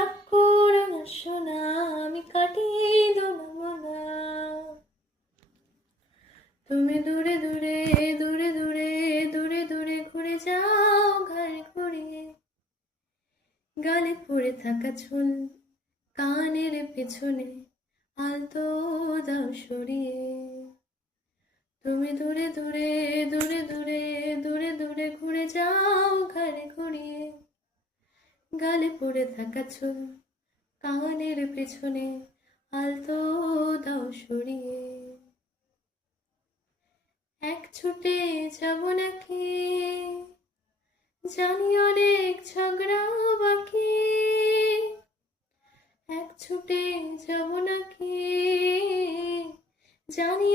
রাগ করো না সোনা, আমি কাটিয়ে দেবো না। তুমি দূরে দূরে দূরে দূরে দূরে দূরে ঘুরে যাও ঘাড় ঘুরিয়ে, গালে পড়ে থাকা চুল কানের পেছনে আলতো দাও সরিয়ে। তুমি দূরে দূরে দূরে দূরে দূরে দূরে ঘুরে যাও ঘাড়ে ঘুরিয়ে, গালে পড়ে থাকা চুল কানের পেছনে আলতো দাও সরিয়ে। এক ছুটে যাব নাকি, জানি অনেক ঝগড়া বাকি। এক ছুটে যাব নাকি, জানি